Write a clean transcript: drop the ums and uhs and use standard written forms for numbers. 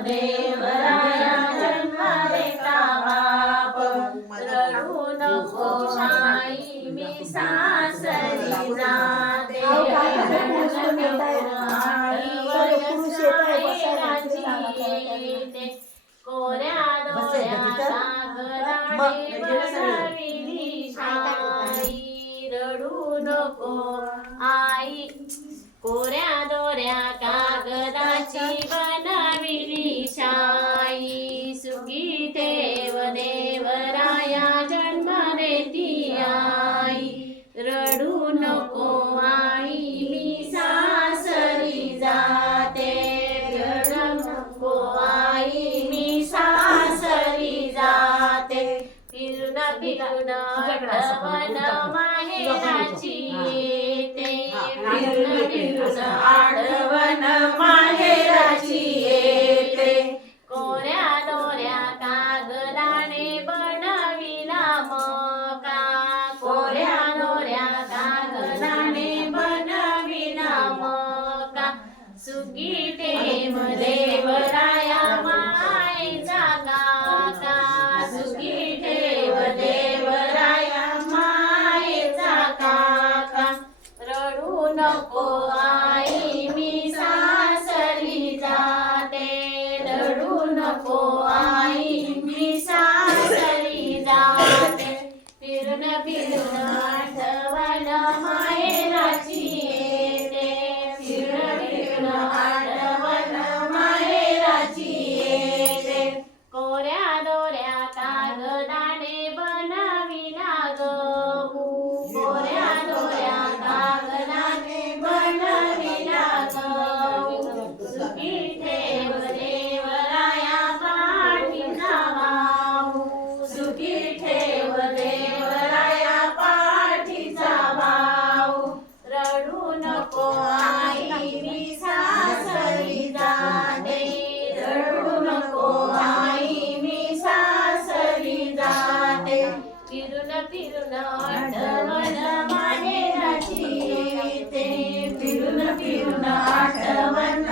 देवराया जन्म देता बाप रडू नको आई मी सासरी जाते कोऱ्या दोऱ्या रडू नको आई कोऱ्या दोऱ्या कागदाची बनविली शाई सुखी ठेव देवराया जन्म देती आई रडू नको आई मी सासरी जाते रडू नको आई मी सासरी जाते फिरून फिरून आठवण माहेराची येते फिरून फिरून आठवण माहेराची येते कोऱ्या दोऱ्या कागदाने बनविला मका कोऱ्या दोऱ्या कागदाने बनविला मका सुखी ठेव देवराया मायेचा काका सुखी ठेव देवराया मायेचा काका रडू नको आई मी सासरी जाते रडू नको आई मी सासरी जाते फिरून फिरून आठवण माहेराची येते फिरून फिरून आठवण माहेराची येते कोऱ्या दोऱ्या कागदाने बनविला गहू कोऱ्या दोऱ्या कागदाने बनविला गहू सुखी ठेव देवराया पाठीचा भाऊ सुखी ठेव देवराया पाठीचा भाऊ रडू नको आई मी सासरी जाते रडू नको आई मी सासरी जाते फिरून फिरून आठवण माहेराची येते फिरून फिरून आठवण